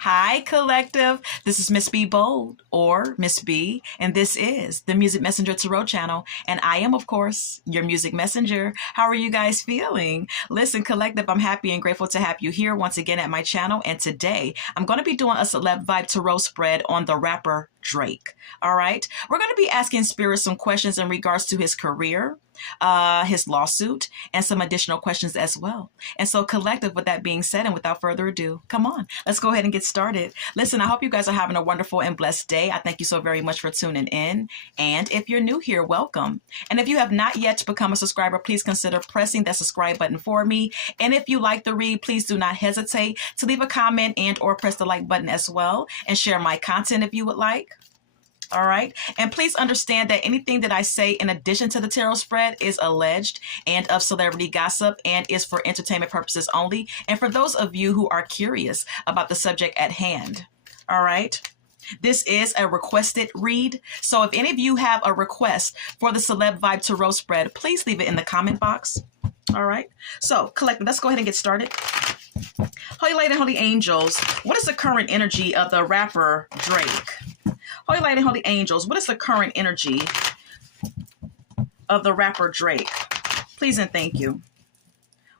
Hi, collective. This is Miss B Bold or Miss B, and this is the Music Messenger Tarot channel. And I am, of course, your music messenger. How are you guys feeling? Listen, collective, I'm happy and grateful to have you here once again at my channel. And today I'm going to be doing a Celeb Vibe Tarot spread on the rapper Drake. All right. We're going to be asking Spirit some questions in regards to his career, his lawsuit, and some additional questions as well. And so, collective, with that being said, and without further ado, come on, let's go ahead and get started. Listen, I hope you guys are having a wonderful and blessed day. I thank you so very much for tuning in. And if you're new here, welcome. And if you have not yet become a subscriber, please consider pressing that subscribe button for me. And if you like the read, please do not hesitate to leave a comment and or press the like button as well, and share my content if you would like. All right. And please understand that anything that I say in addition to the tarot spread is alleged and of celebrity gossip and is for entertainment purposes only. And for those of you who are curious about the subject at hand. All right. This is a requested read. So if any of you have a request for the Celeb Vibe Tarot spread, please leave it in the comment box. All right. So collective, let's go ahead and get started. Holy Light and Holy Angels, what is the current energy of the rapper Drake? Holy Light and Holy Angels, what is the current energy of the rapper Drake? Please and thank you.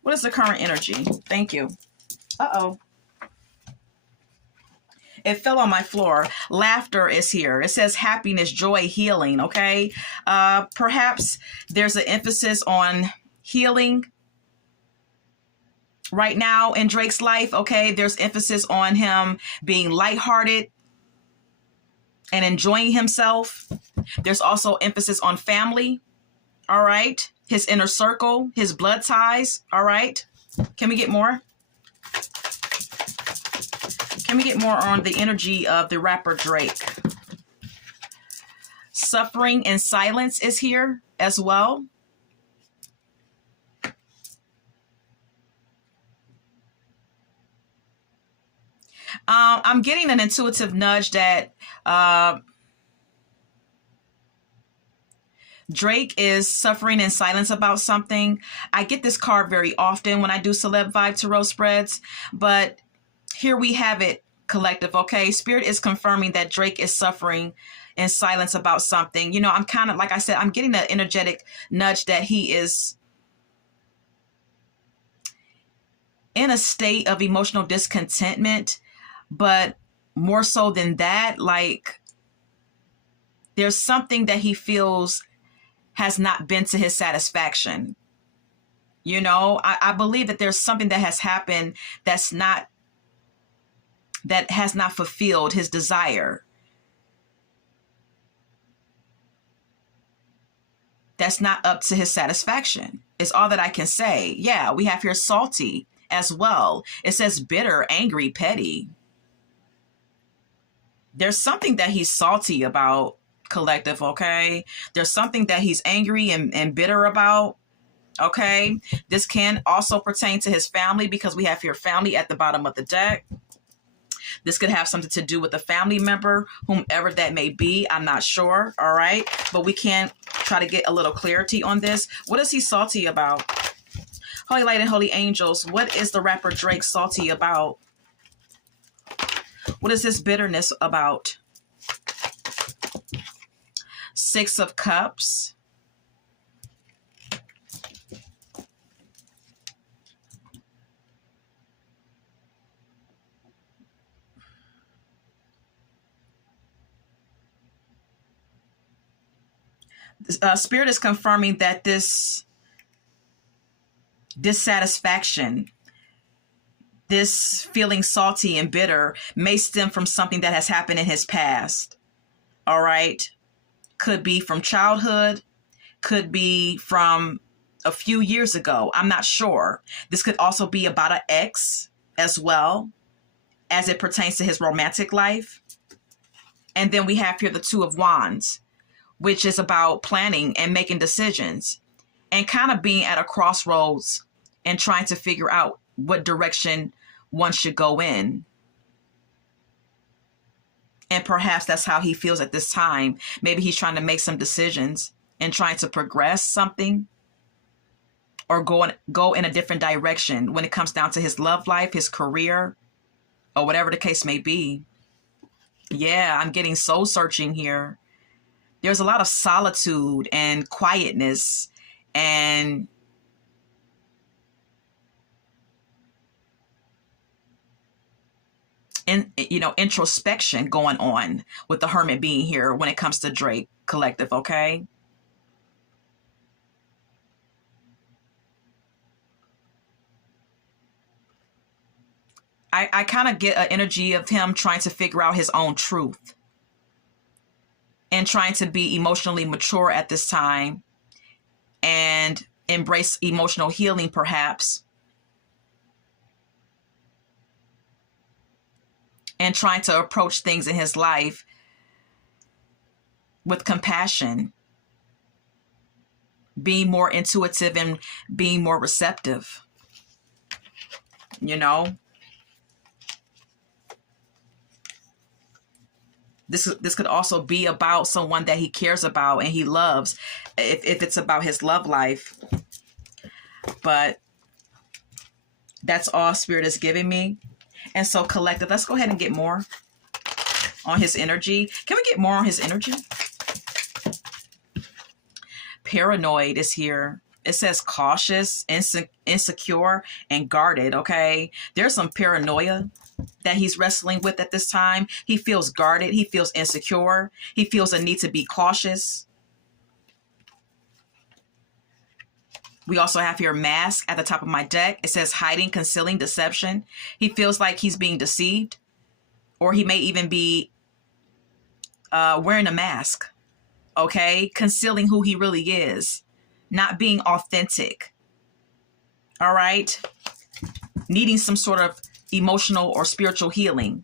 What is the current energy? Thank you. Uh-oh. It fell on my floor. Laughter is here. It says happiness, joy, healing, okay? Perhaps there's an emphasis on healing right now in Drake's life, okay? There's emphasis on him being lighthearted and enjoying himself. There's also emphasis on family, all right? His inner circle, his blood ties, all right? Can we get more? Can we get more on the energy of the rapper Drake? Suffering and silence is here as well. I'm getting an intuitive nudge that Drake is suffering in silence about something. I get this card very often when I do Celeb Vibe Tarot spreads, but here we have it, collective, okay? Spirit is confirming that Drake is suffering in silence about something. You know, I'm kind of, like I said, I'm getting an energetic nudge that he is in a state of emotional discontentment. But more so than that, like there's something that he feels has not been to his satisfaction. You know, I believe that there's something that has happened that has not fulfilled his desire. That's not up to his satisfaction. It's all that I can say. Yeah, we have here salty as well. It says bitter, angry, petty. There's something that he's salty about, collective, okay? There's something that he's angry and bitter about, okay? This can also pertain to his family because we have here family at the bottom of the deck. This could have something to do with a family member, whomever that may be. I'm not sure, all right? But we can try to get a little clarity on this. What is he salty about? Holy Light and Holy Angels, what is the rapper Drake salty about? What is this bitterness about? Six of Cups. Spirit is confirming that this dissatisfaction, this feeling salty and bitter may stem from something that has happened in his past. All right. Could be from childhood, could be from a few years ago. I'm not sure. This could also be about an ex as well as it pertains to his romantic life. And then we have here the Two of Wands, which is about planning and making decisions and kind of being at a crossroads and trying to figure out what direction one should go in. And perhaps that's how he feels at this time. Maybe he's trying to make some decisions and trying to progress something or go in a different direction when it comes down to his love life, his career, or whatever the case may be. Yeah, I'm getting soul searching here. There's a lot of solitude and quietness and introspection going on with the Hermit being here when it comes to Drake Collective, okay? I kind of get an energy of him trying to figure out his own truth and trying to be emotionally mature at this time and embrace emotional healing, perhaps, and trying to approach things in his life with compassion, being more intuitive and being more receptive, you know? This could also be about someone that he cares about and he loves, if it's about his love life. But that's all Spirit is giving me. And so, Collective, let's go ahead and get more on his energy. Can we get more on his energy? Paranoid is here. It says cautious, insecure, and guarded, okay? There's some paranoia that he's wrestling with at this time. He feels guarded. He feels insecure. He feels a need to be cautious. We also have here mask at the top of my deck. It says hiding, concealing, deception. He feels like he's being deceived, or he may even be wearing a mask, okay? Concealing who he really is, not being authentic, all right? Needing some sort of emotional or spiritual healing.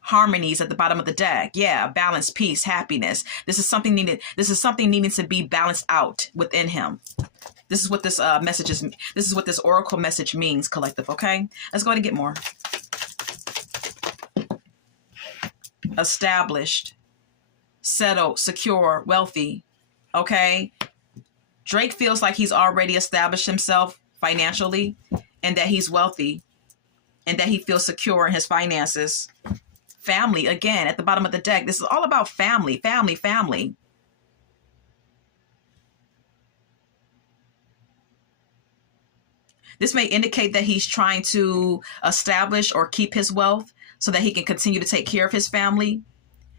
Harmonies at the bottom of the deck. Yeah, balance, peace, happiness. This is something needed. This is something needing to be balanced out within him. This is what this message is. This is what this oracle message means, Collective, okay? Let's go ahead and get more. Established, settled, secure, wealthy, okay? Drake feels like he's already established himself financially and that he's wealthy and that he feels secure in his finances. Family, again, at the bottom of the deck. This is all about family, family, family. This may indicate that he's trying to establish or keep his wealth so that he can continue to take care of his family.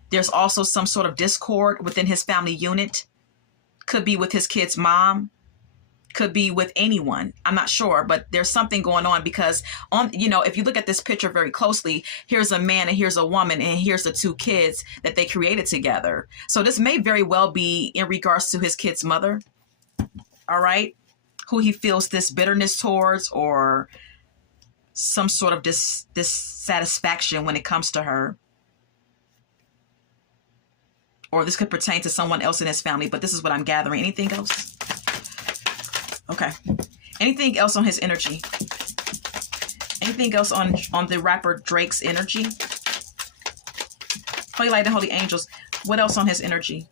There's also some sort of discord within his family unit. Could be with his kid's mom. Could be with anyone. I'm not sure, but there's something going on because if you look at this picture very closely, here's a man and here's a woman and here's the two kids that they created together. So this may very well be in regards to his kid's mother. All right. Who he feels this bitterness towards or some sort of dissatisfaction when it comes to her. Or this could pertain to someone else in his family, but this is what I'm gathering. Anything else? Okay. Anything else on his energy? Anything else on the rapper Drake's energy? Holy Light and Holy Angels. What else on his energy?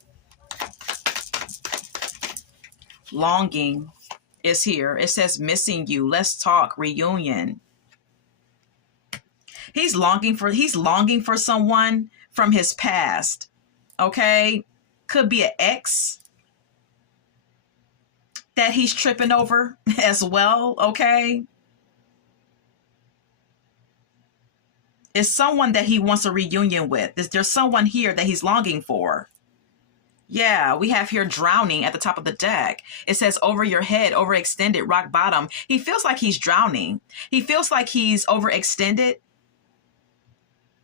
Longing is here. It says missing you. Let's talk. Reunion. He's longing for someone from his past. Okay? Could be an ex that he's tripping over as well, okay? It's someone that he wants a reunion with. There's someone here that he's longing for. Yeah, we have here drowning at the top of the deck. It says over your head, overextended, rock bottom. He feels like he's drowning. He feels like he's overextended,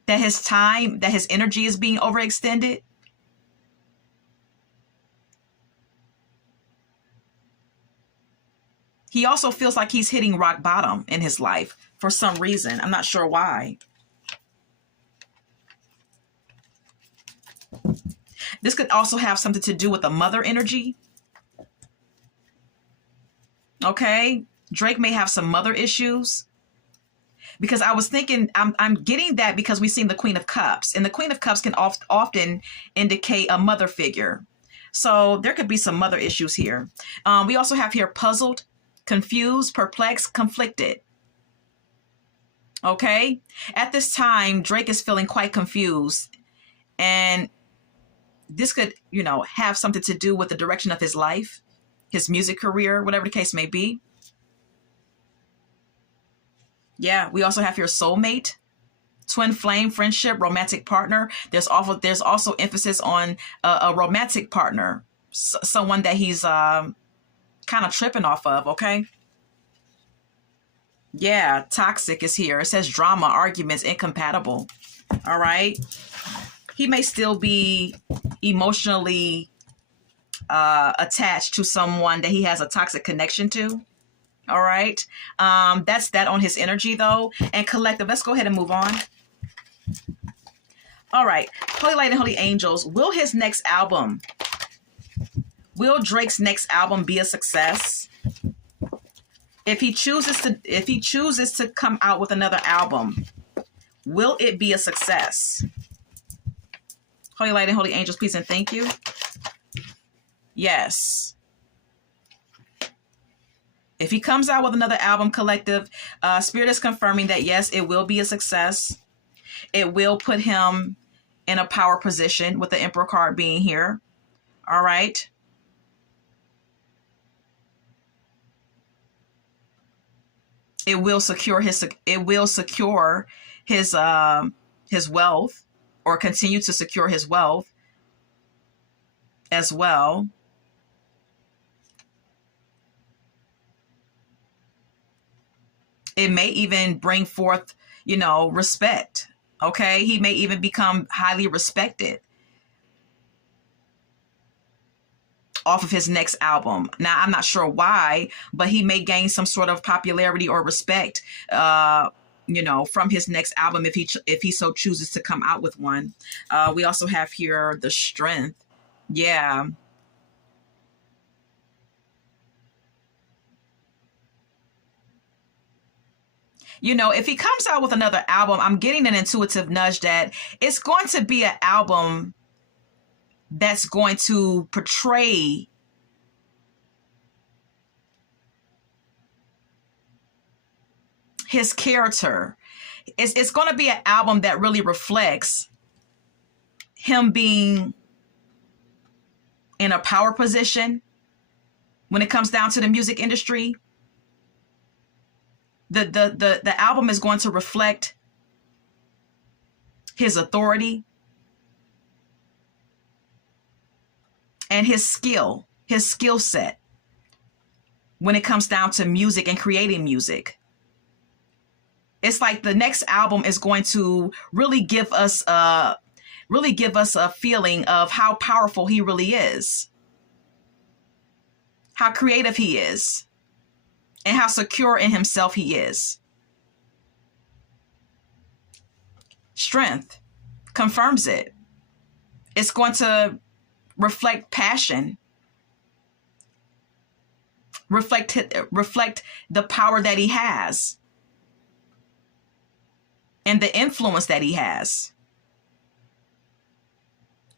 that his energy is being overextended. He also feels like he's hitting rock bottom in his life for some reason. I'm not sure why. This could also have something to do with the mother energy. Okay. Drake may have some mother issues. Because I was thinking, I'm getting that because we've seen the Queen of Cups. And the Queen of Cups can often indicate a mother figure. So there could be some mother issues here. We also have here puzzled, confused, perplexed, conflicted. Okay? At this time, Drake is feeling quite confused. And this could, have something to do with the direction of his life, his music career, whatever the case may be. Yeah, we also have your soulmate, twin flame, friendship, romantic partner. There's also emphasis on a romantic partner, someone that he's kind of tripping off of, okay? Yeah, toxic is here. It says drama, arguments, incompatible. All right. He may still be emotionally attached to someone that he has a toxic connection to. All right. That's that on his energy, though. And collective, let's go ahead and move on. All right. Holy Light and Holy Angels, will Drake's next album be a success? If he chooses to come out with another album, will it be a success? Holy Light and Holy Angels, please and thank you. Yes. If he comes out with another album, collective, Spirit is confirming that yes, it will be a success. It will put him in a power position with the Emperor card being here. All right. It will secure his wealth, or continue to secure his wealth as well. It may even bring forth, respect. Okay. He may even become highly respected off of his next album. Now, I'm not sure why, but he may gain some sort of popularity or respect, from his next album if he so chooses to come out with one. We also have here the strength. Yeah. If he comes out with another album, I'm getting an intuitive nudge that it's going to be an album that's going to portray his character. It's going to be an album that really reflects him being in a power position when it comes down to the music industry. The album is going to reflect his authority and his skill set when it comes down to music and creating music. It's like the next album is going to really give us a feeling of how powerful he really is, how creative he is, and how secure in himself he is. Strength confirms it. It's going to reflect passion, reflect the power that he has and the influence that he has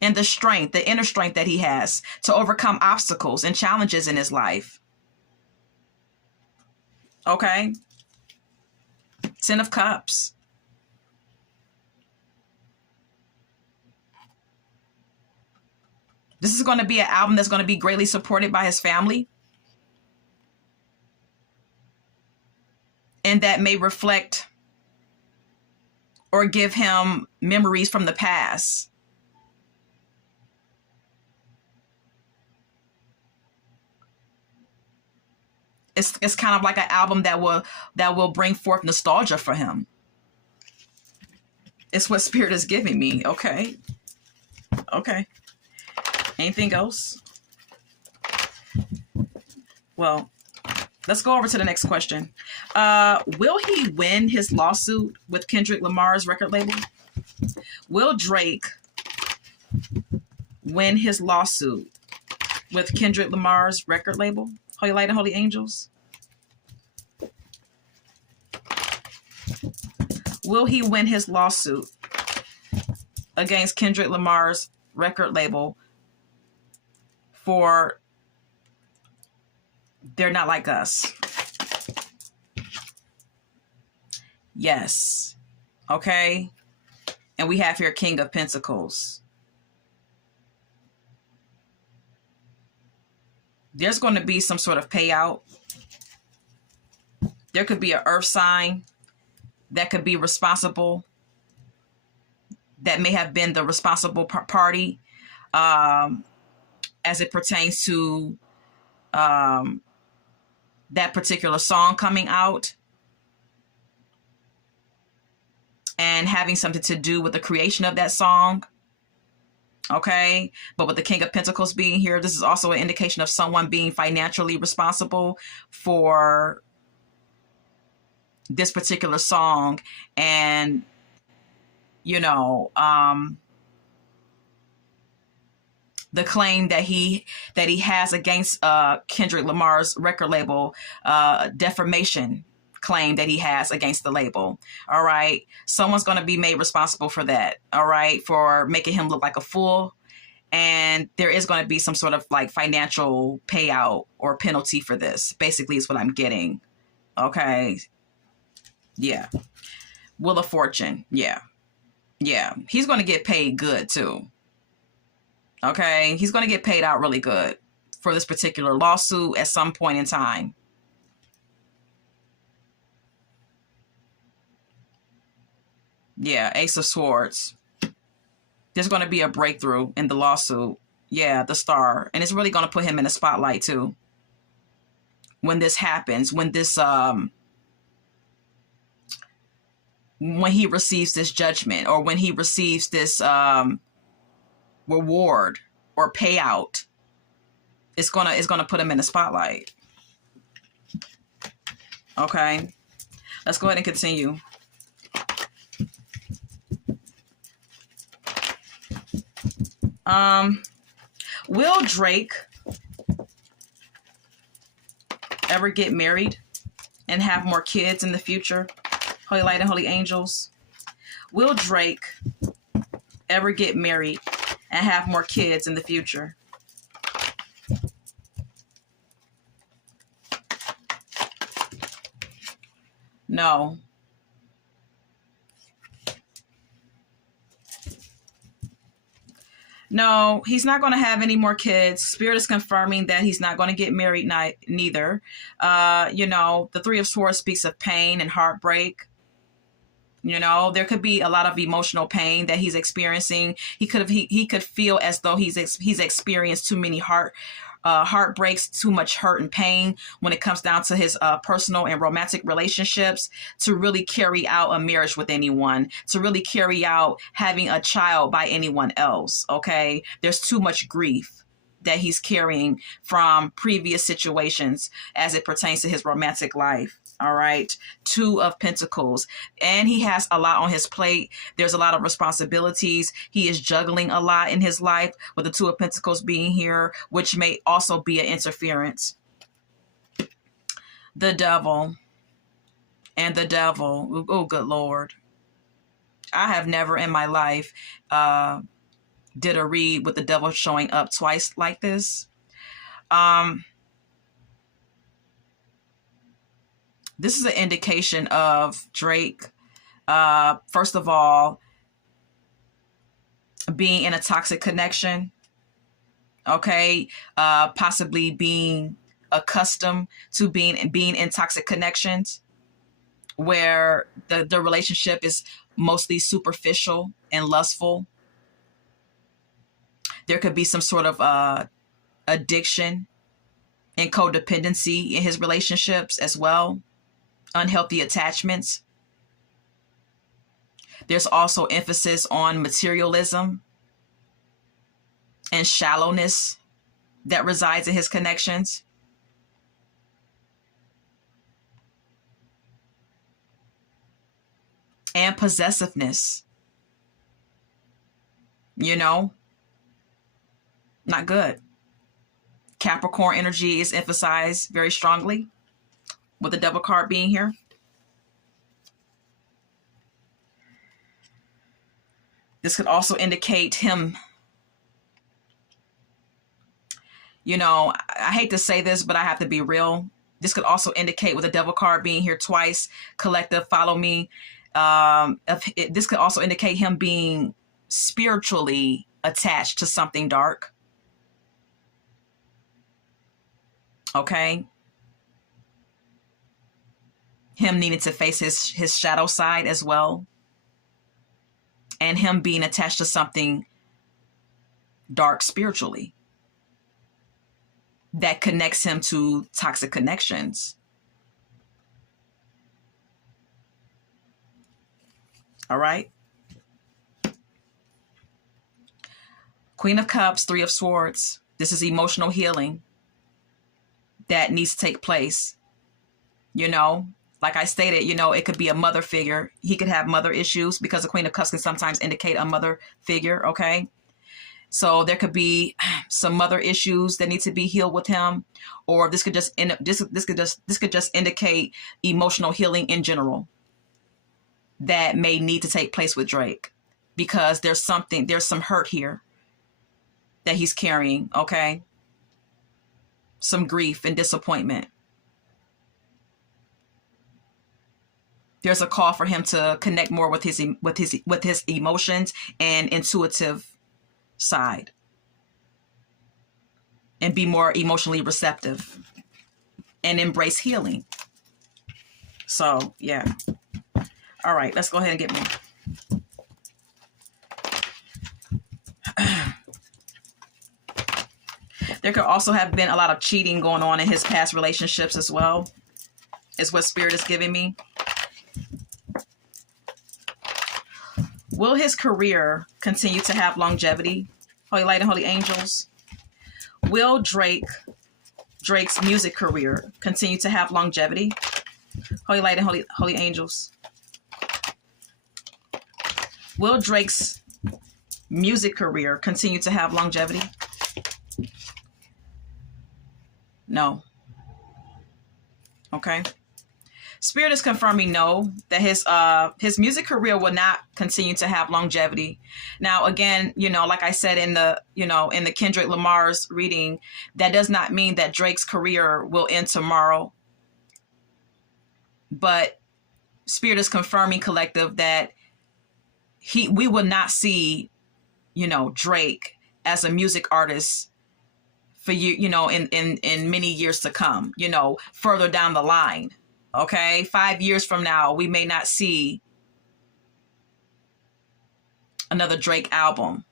and the inner strength that he has to overcome obstacles and challenges in his life. Okay. 10 of Cups. This is going to be an album that's going to be greatly supported by his family. And that may reflect or give him memories from the past. It's kind of like an album that will bring forth nostalgia for him. It's what Spirit is giving me. Okay. Anything else? Well, let's go over to the next question. Will he win his lawsuit with Kendrick Lamar's record label? Will Drake win his lawsuit with Kendrick Lamar's record label? Holy Light and Holy Angels. Will he win his lawsuit against Kendrick Lamar's record label for They're Not Like Us? Yes. Okay. And we have here King of Pentacles. There's going to be some sort of payout. There could be an earth sign that could be responsible, that may have been the responsible party as it pertains to that particular song coming out and having something to do with the creation of that song. Okay. But with the King of Pentacles being here, this is also an indication of someone being financially responsible for this particular song. And, you know, the claim that he has against Kendrick Lamar's record label, defamation claim that he has against the label. All right. Someone's going to be made responsible for that. All right. For making him look like a fool. And there is going to be some sort of like financial payout or penalty for this, basically, is what I'm getting. Okay. Yeah. Wheel of Fortune. Yeah. Yeah. He's going to get paid good too. Okay. He's going to get paid out really good for this particular lawsuit at some point in time. Yeah. Ace of Swords. There's going to be a breakthrough in the lawsuit. Yeah. The Star. And it's really going to put him in the spotlight too. When this happens, when this, when he receives this judgment, or when he receives this reward or payout, it's gonna put him in the spotlight. Okay, let's go ahead and continue. Will Drake ever get married and have more kids in the future? Holy Light and Holy Angels. Will Drake ever get married and have more kids in the future? No. No, he's not going to have any more kids. Spirit is confirming that he's not going to get married neither. You know, the Three of Swords speaks of pain and heartbreak. You know, there could be a lot of emotional pain that he's experiencing. He could feel as though he's experienced too many heartbreaks, too much hurt and pain when it comes down to his personal and romantic relationships, to really carry out a marriage with anyone, to really carry out having a child by anyone else. Okay, there's too much grief that he's carrying from previous situations as it pertains to his romantic life. All right. Two of Pentacles. And he has a lot on his plate. There's a lot of responsibilities. He is juggling a lot in his life, with the Two of Pentacles being here, which may also be an interference. The Devil. And the Devil. Oh, good Lord. I have never in my life did a read with the Devil showing up twice like this. This is an indication of Drake, first of all, being in a toxic connection. Okay. Possibly being accustomed to being in toxic connections where the relationship is mostly superficial and lustful. There could be some sort of addiction and codependency in his relationships as well. Unhealthy attachments. There's also emphasis on materialism and shallowness that resides in his connections. And possessiveness. You know, not good. Capricorn energy is emphasized very strongly, with the Devil card being here. This could also indicate him, you know, I hate to say this, but I have to be real. This could also indicate, with the devil card being here twice, collective, follow me. This could also indicate him being spiritually attached to something dark. Okay. Him needing to face his shadow side as well. And him being attached to something dark spiritually that connects him to toxic connections. All right. Queen of Cups, Three of Swords. This is emotional healing that needs to take place. You know, like I stated, you know, it could be a mother figure. He could have mother issues because the Queen of Cups can sometimes indicate a mother figure. Okay. So there could be some mother issues that need to be healed with him, or this could just indicate emotional healing in general that may need to take place with Drake, because there's some hurt here that he's carrying. Okay. Some grief and disappointment. There's a call for him to connect more with his emotions and intuitive side, and be more emotionally receptive and embrace healing. So yeah. All right, let's go ahead and get more. There could also have been a lot of cheating going on in his past relationships as well, is what Spirit is giving me. Will his career continue to have longevity? Holy Light and Holy Angels. Will Drake's music career continue to have longevity? Holy Light and Holy Angels. Will Drake's music career continue to have longevity? No. Okay. Spirit is confirming no, that his music career will not continue to have longevity. Now, again, you know, like I said in the Kendrick Lamar's reading, that does not mean that Drake's career will end tomorrow. But Spirit is confirming, collective, that we will not see, you know, Drake as a music artist for in many years to come, you know, further down the line. Okay, 5 years from now, we may not see another Drake album,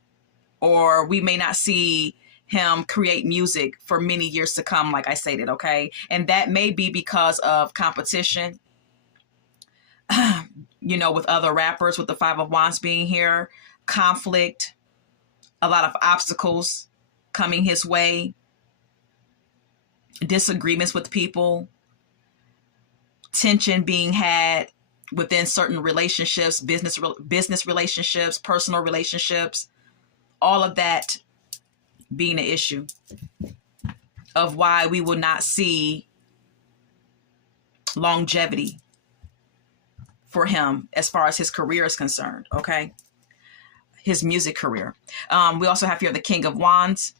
or we may not see him create music for many years to come, like I stated. Okay, and that may be because of competition, you know, with other rappers, with the Five of Wands being here, conflict, a lot of obstacles coming his way, disagreements with people, tension being had within certain relationships, business relationships, personal relationships, all of that being an issue of why we will not see longevity for him as far as his career is concerned. Okay. His music career. We also have here the King of Wands.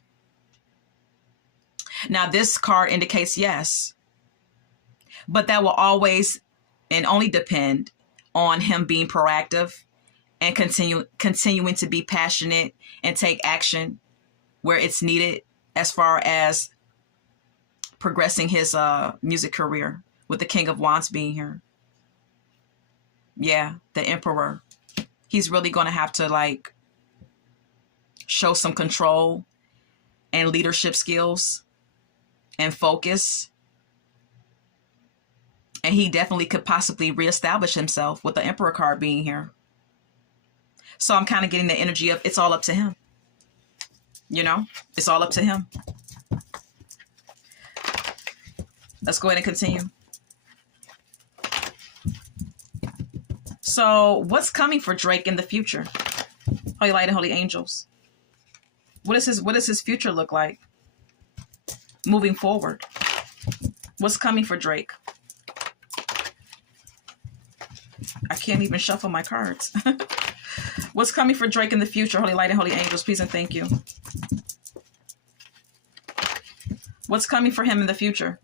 Now this card indicates yes, but that will always and only depend on him being proactive and continuing to be passionate and take action where it's needed as far as progressing his music career, with the King of Wands being here. Yeah, the Emperor. He's really going to have to like show some control and leadership skills and focus. And he definitely could possibly reestablish himself with the Emperor card being here. So I'm kind of getting the energy of it's all up to him. You know, it's all up to him. Let's go ahead and continue. So what's coming for Drake in the future? Holy Light and Holy Angels. What does his future look like moving forward? What's coming for Drake? I can't even shuffle my cards. What's coming for Drake in the future? Holy Light and Holy Angels, please and thank you. What's coming for him in the future?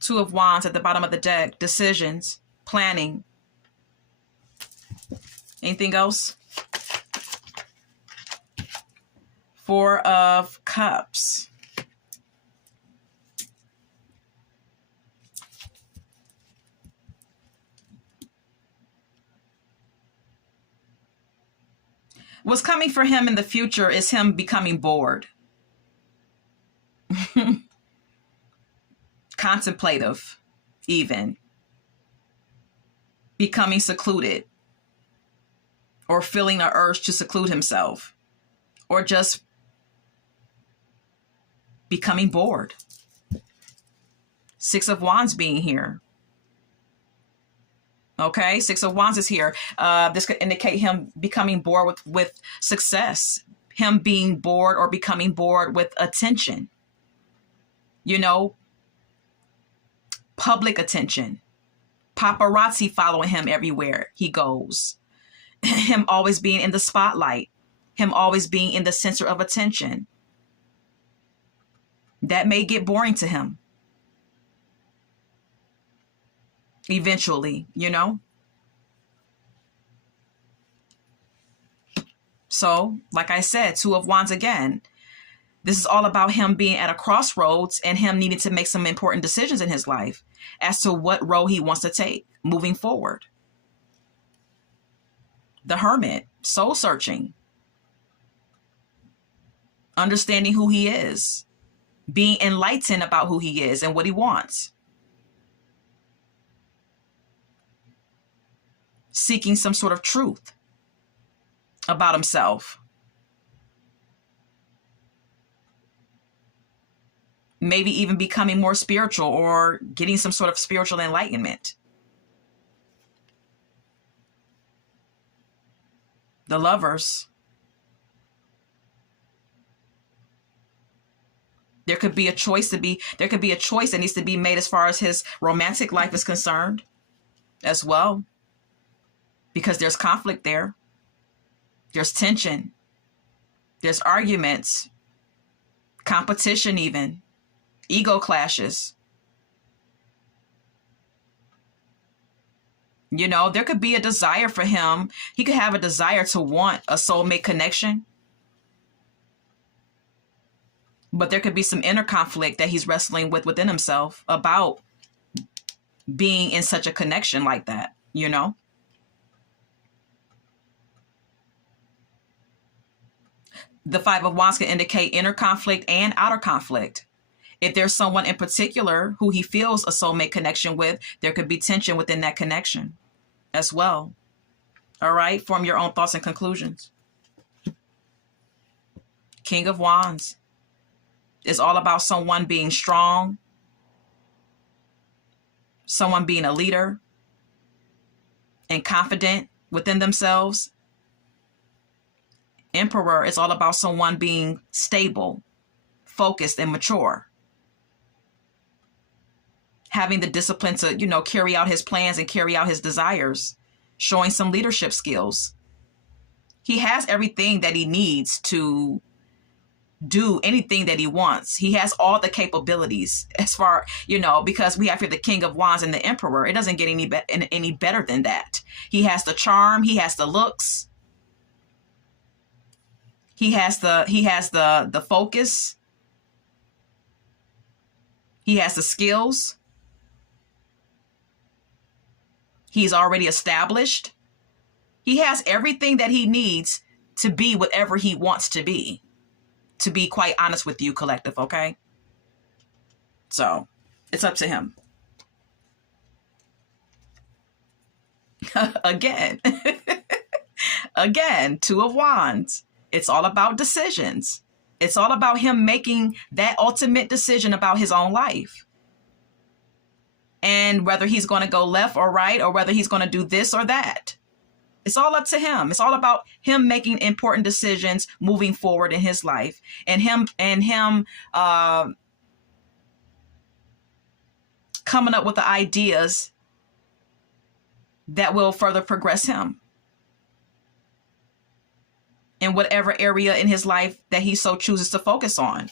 Two of Wands at the bottom of the deck. Decisions, planning. Anything else? Four of Cups. What's coming for him in the future is him becoming bored. Contemplative, even. Becoming secluded. Or feeling an urge to seclude himself. Or just becoming bored. Six of Wands being here. Okay, Six of Wands is here. This could indicate him becoming bored with success. Him being bored or becoming bored with attention. You know, public attention. Paparazzi following him everywhere he goes. Him always being in the spotlight. Him always being in the center of attention. That may get boring to him. Eventually, you know. So, like I said, Two of Wands again. This is all about him being at a crossroads and him needing to make some important decisions in his life as to what role he wants to take moving forward. The Hermit, soul searching. Understanding who he is. Being enlightened about who he is and what he wants. Seeking some sort of truth about himself. Maybe even becoming more spiritual or getting some sort of spiritual enlightenment. The Lovers. There could be a choice that needs to be made as far as his romantic life is concerned as well. Because there's conflict there. There's tension. There's arguments. Competition even. Ego clashes. You know, there could be a desire for him. He could have a desire to want a soulmate connection. But there could be some inner conflict that he's wrestling with within himself about being in such a connection like that, you know? The Five of Wands can indicate inner conflict and outer conflict. If there's someone in particular who he feels a soulmate connection with, there could be tension within that connection as well. All right, form your own thoughts and conclusions. King of Wands is all about someone being strong, someone being a leader and confident within themselves. Emperor is all about someone being stable, focused, and mature. Having the discipline to, you know, carry out his plans and carry out his desires, showing some leadership skills. He has everything that he needs to do anything that he wants. He has all the capabilities as far, you know, because we have here the King of Wands and the Emperor. It doesn't get any better than that. He has the charm. He has the looks. He has the focus. He has the skills. He's already established. He has everything that he needs to be whatever he wants to be quite honest with you, collective, okay? So, it's up to him. Again. Again, Two of Wands. It's all about decisions. It's all about him making that ultimate decision about his own life. And whether he's going to go left or right, or whether he's going to do this or that. It's all up to him. It's all about him making important decisions moving forward in his life, and him coming up with the ideas that will further progress him in whatever area in his life that he so chooses to focus on.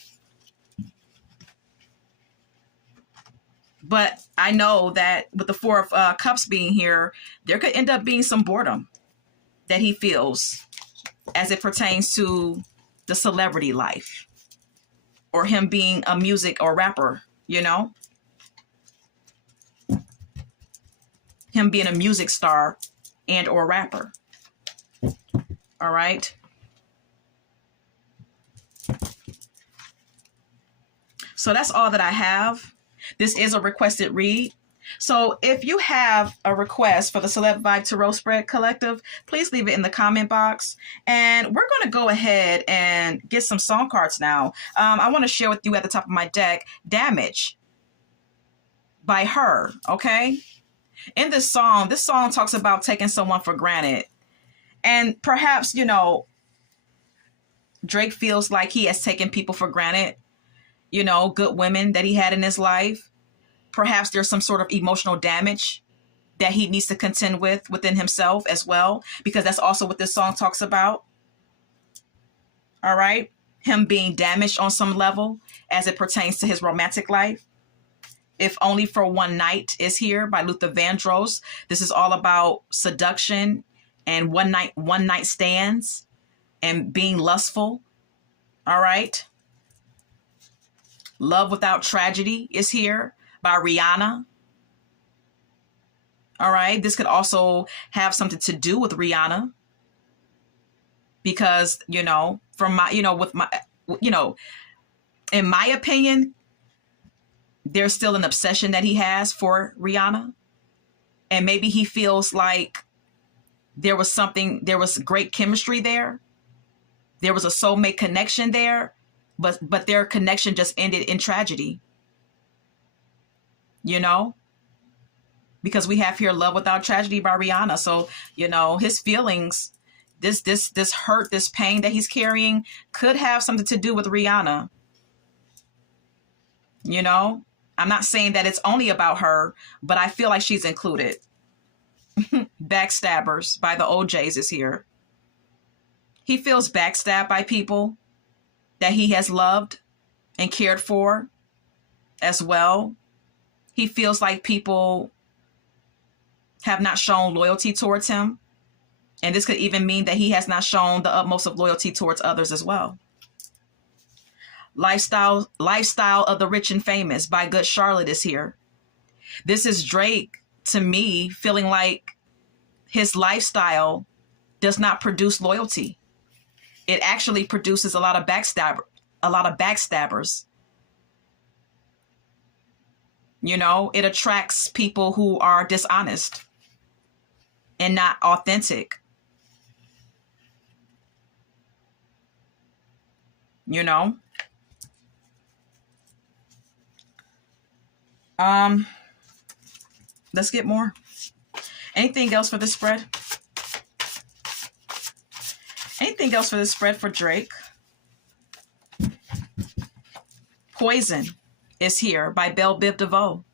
But I know that with the Four of Cups being here, there could end up being some boredom that he feels as it pertains to the celebrity life or him being a music or rapper, you know, him being a music star and or rapper. All right. So that's all that I have. This is a requested read. So if you have a request for the Celeb Vibe Tarot Spread Collective, please leave it in the comment box. And we're going to go ahead and get some song cards now. I want to share with you at the top of my deck, Damage by Her, okay? In this song talks about taking someone for granted. And perhaps, you know, Drake feels like he has taken people for granted, you know, good women that he had in his life. Perhaps there's some sort of emotional damage that he needs to contend with within himself as well, because that's also what this song talks about. All right. Him being damaged on some level as it pertains to his romantic life. If Only for One Night is here by Luther Vandross. This is all about seduction and one night stands and being lustful. All right. Love Without Tragedy is here by Rihanna. All right. This could also have something to do with Rihanna because, you know, from my, you know, with my, you know, in my opinion, there's still an obsession that he has for Rihanna. And maybe he feels like there was great chemistry there. There was a soulmate connection there, but their connection just ended in tragedy. You know, because we have here Love Without Tragedy by Rihanna. So, you know, his feelings, this hurt, this pain that he's carrying could have something to do with Rihanna. You know, I'm not saying that it's only about her, but I feel like she's included. Backstabbers by the OJs is here. He feels backstabbed by people that he has loved and cared for as well. He feels like people have not shown loyalty towards him. And this could even mean that he has not shown the utmost of loyalty towards others as well. Lifestyle of the Rich and Famous by Good Charlotte is here. This is Drake, to me, feeling like his lifestyle does not produce loyalty. It actually produces a lot of backstabbers. You know, it attracts people who are dishonest and not authentic. You know? Let's get more. Anything else for this spread? Anything else for this spread for Drake? Poison is here by Belle Biv DeVoe.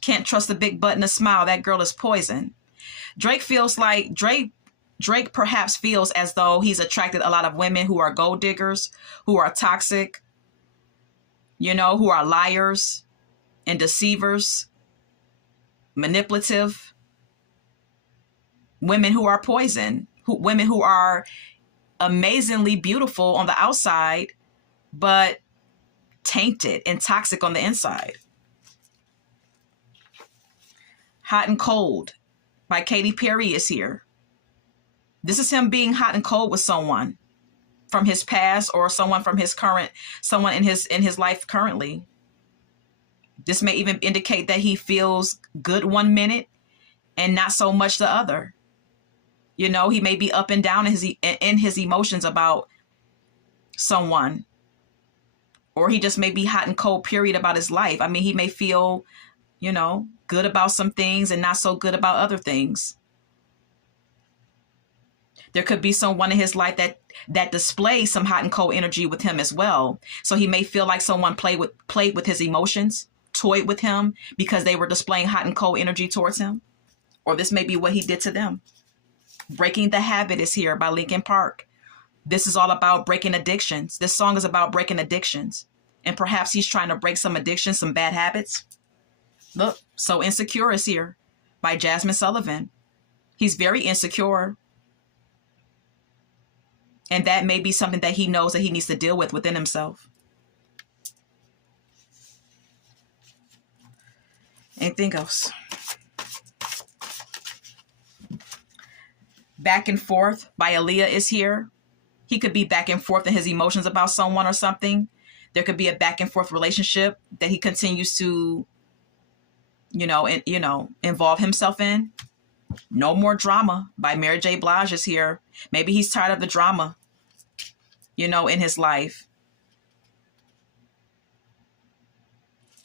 Can't trust a big butt and a smile. That girl is poison. Drake feels like Drake perhaps feels as though he's attracted a lot of women who are gold diggers, who are toxic, you know, who are liars and deceivers, manipulative, women who are poison, women who are amazingly beautiful on the outside, but tainted and toxic on the inside. Hot and Cold by Katy Perry is here. This is him being hot and cold with someone from his past or someone from his current, someone in his life currently. This may even indicate that he feels good one minute and not so much the other. You know, he may be up and down in his emotions about someone. Or he just may be hot and cold, period, about his life. I mean, he may feel, you know, good about some things and not so good about other things. There could be someone in his life that displays some hot and cold energy with him as well. So he may feel like someone played with his emotions, toyed with him because they were displaying hot and cold energy towards him. Or this may be what he did to them. Breaking the Habit is here by Linkin Park. This is all about breaking addictions. This song is about breaking addictions. And perhaps he's trying to break some addictions, some bad habits. Look, So Insecure is here by Jasmine Sullivan. He's very insecure. And that may be something that he knows that he needs to deal with within himself. Anything else? Back and Forth by Aaliyah is here. He could be back and forth in his emotions about someone or something. There could be a back and forth relationship that he continues to, involve himself in. No More Drama by Mary J. Blige is here. Maybe he's tired of the drama, in his life.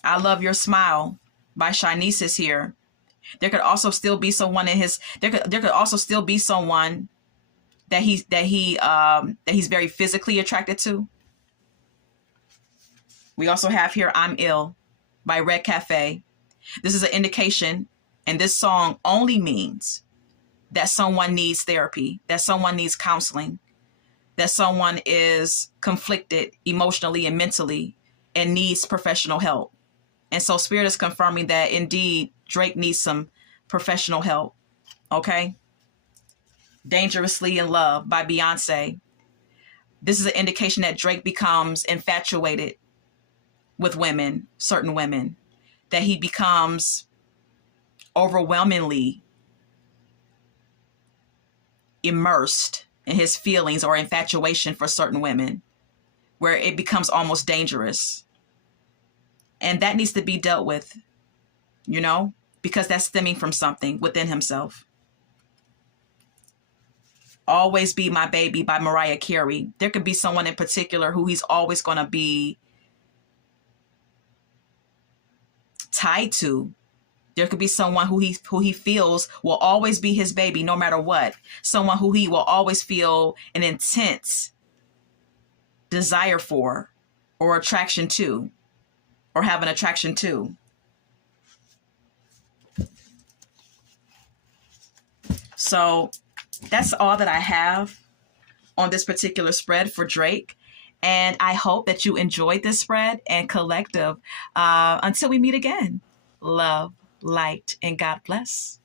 I Love Your Smile by Shanice is here. There could also still be someone there could also still be someone that he's very physically attracted to. We also have here I'm Ill by Red Cafe. This is an indication, and this song only means that someone needs therapy, that someone needs counseling, that someone is conflicted emotionally and mentally and needs professional help. And so Spirit is confirming that indeed Drake needs some professional help. Okay? Dangerously in Love by Beyonce. This is an indication that Drake becomes infatuated with women, certain women, that he becomes overwhelmingly immersed in his feelings or infatuation for certain women, where it becomes almost dangerous. And that needs to be dealt with, because that's stemming from something within himself. Always Be My Baby by Mariah Carey. There could be someone in particular who he's always going to be tied to. There could be someone who he feels will always be his baby no matter what. Someone who he will always feel an intense desire for or attraction to or have an attraction to. So that's all that I have on this particular spread for Drake. And I hope that you enjoyed this spread. And collective, until we meet again, love, light, and God bless.